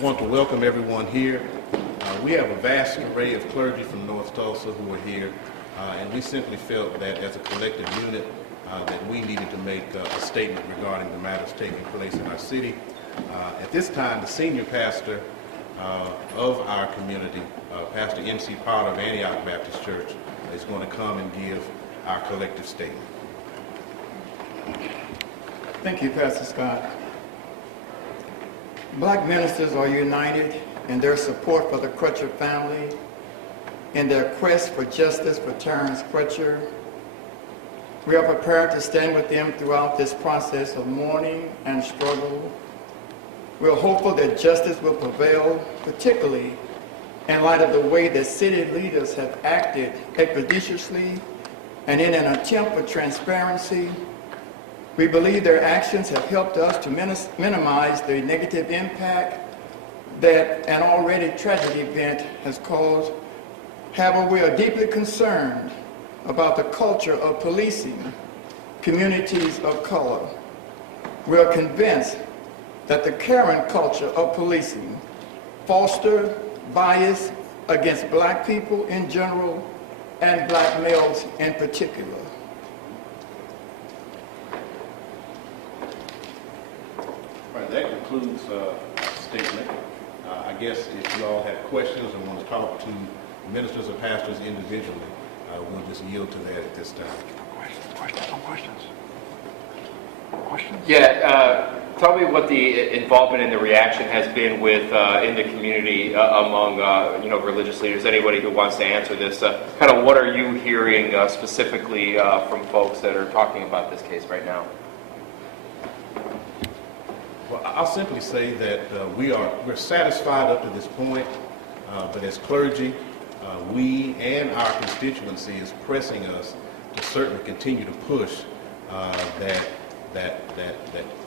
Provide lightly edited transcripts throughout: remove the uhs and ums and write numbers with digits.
just want to welcome everyone here. We have a vast array of clergy from North Tulsa who are here, and we simply felt that as a collective unit that we needed to make a statement regarding the matters taking place in our city. At this time, the senior pastor of our community, Pastor M.C. Potter of Antioch Baptist Church, is going to come and give our collective statement. Thank you, Pastor Scott. Black ministers are united in their support for the Crutcher family, in their quest for justice for Terence Crutcher. We are prepared to stand with them throughout this process of mourning and struggle. We are hopeful that justice will prevail, particularly in light of the way that city leaders have acted expeditiously and in an attempt for transparency. We believe their actions have helped us to minimize the negative impact that an already tragic event has caused. However, we are deeply concerned about the culture of policing communities of color. We are convinced that the current culture of policing fosters bias against black people in general and black males in particular. Right, that concludes our statement. I guess if you all have questions or want to talk to ministers or pastors individually, we'll just yield to that at this time. Questions? Yeah, tell me what the involvement and the reaction has been with in the community among religious leaders. Anybody who wants to answer this, kind of what are you hearing specifically from folks that are talking about this case right now? Well, I'll simply say that we're satisfied up to this point, but as clergy, we and our constituency is pressing us to certainly continue to push that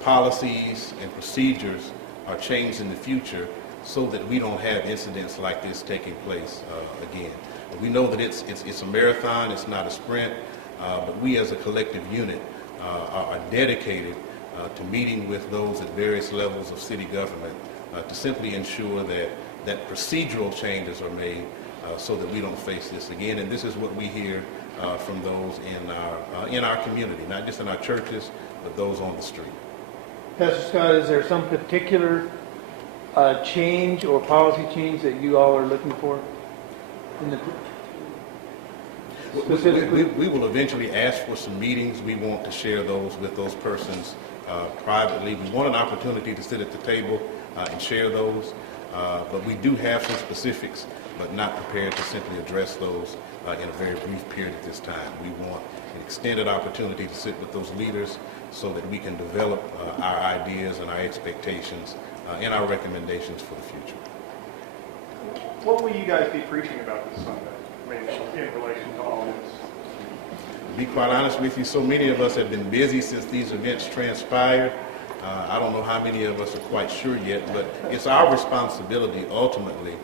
policies and procedures are changed in the future so that we don't have incidents like this taking place again. We know that it's a marathon, it's not a sprint, but we as a collective unit are dedicated to meeting with those at various levels of city government to simply ensure that procedural changes are made so that we don't face this again. And this is what we hear from those in our community, not just in our churches, but those on the street. Pastor Scott, is there some particular change or policy change that you all are looking for? We will eventually ask for some meetings. We want to share those with those persons privately. We want an opportunity to sit at the table and share those, but we do have some specifics, but not prepared to simply address those in a very brief period at this time. We want an extended opportunity to sit with those leaders so that we can develop our ideas and our expectations and our recommendations for the future. What will you guys be preaching about this Sunday? I mean, in relation to all this? To be quite honest with you, so many of us have been busy since these events transpired. I don't know how many of us are quite sure yet, but it's our responsibility ultimately,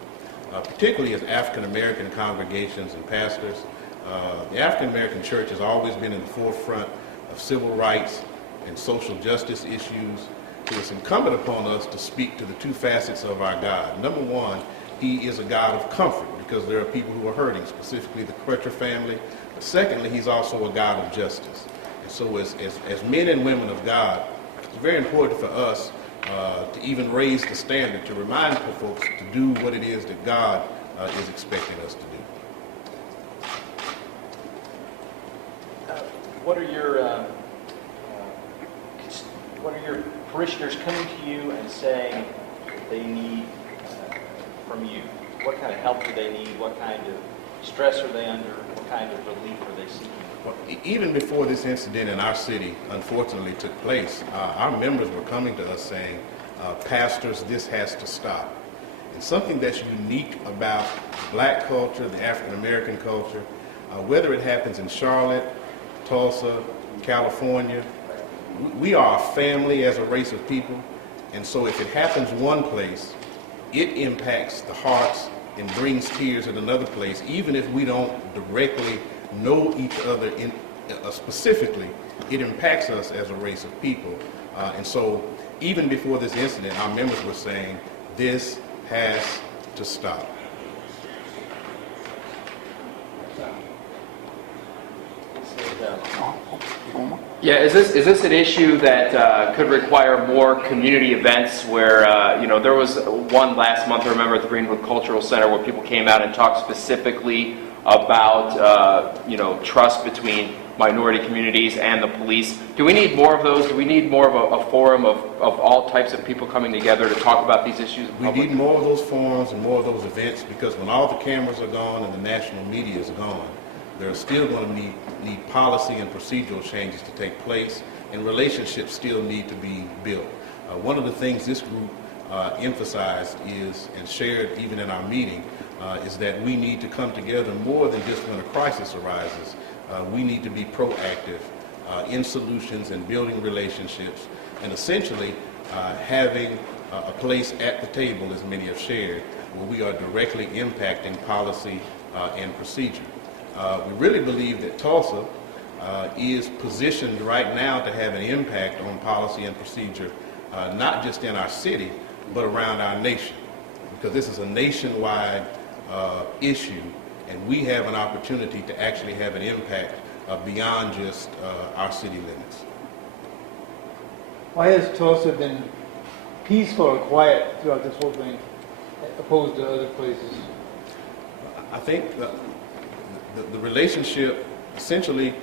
particularly as African American congregations and pastors. The African American church has always been in the forefront of civil rights and social justice issues. So it's incumbent upon us to speak to the two facets of our God. Number one, He is a God of comfort because there are people who are hurting, specifically the Crutcher family. But secondly, He's also a God of justice. And so as men and women of God, it's very important for us to even raise the standard, to remind folks to do what it is that God is expecting us to do. What are your parishioners coming to you and saying they need from you? What kind of help do they need? What kind of stress are they under? What kind of relief are they seeking? Well, even before this incident in our city unfortunately took place, our members were coming to us saying, pastors, this has to stop. And something that's unique about black culture, the African American culture, whether it happens in Charlotte, Tulsa, California, we are a family as a race of people. And so if it happens one place, it impacts the hearts and brings tears at another place, even if we don't directly know each other specifically, it impacts us as a race of people. And so even before this incident, our members were saying, This has to stop. Yeah, is this an issue that could require more community events where, there was one last month, I remember, at the Greenwood Cultural Center where people came out and talked specifically about, trust between minority communities and the police. Do we need more of those? Do we need more of a forum of all types of people coming together to talk about these issues in We public? need more of those forums and more of those events, because when all the cameras are gone and the national media is gone, there are still going to need policy and procedural changes to take place, and relationships still need to be built. One of the things this group emphasized is, and shared even in our meeting, is that we need to come together more than just when a crisis arises. We need to be proactive in solutions and building relationships, and essentially having a place at the table, as many have shared, where we are directly impacting policy and procedure. We really believe that Tulsa is positioned right now to have an impact on policy and procedure, not just in our city, but around our nation, because this is a nationwide issue, and we have an opportunity to actually have an impact beyond just our city limits. Why has Tulsa been peaceful or quiet throughout this whole thing, opposed to other places? I think the relationship, essentially,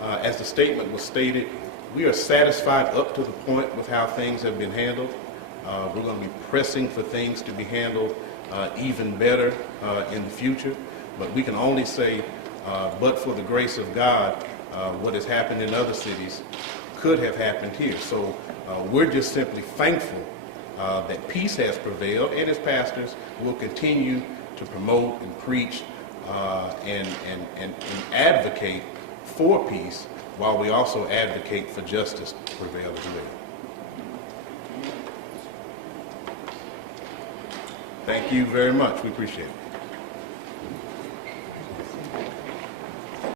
as the statement was stated, we are satisfied up to the point with how things have been handled. We're going to be pressing for things to be handled even better in the future, but we can only say, but for the grace of God, what has happened in other cities could have happened here. So we're just simply thankful that peace has prevailed, and as pastors, we'll continue to promote and preach and advocate for peace, while we also advocate for justice to prevail as well. Thank you very much. We appreciate it.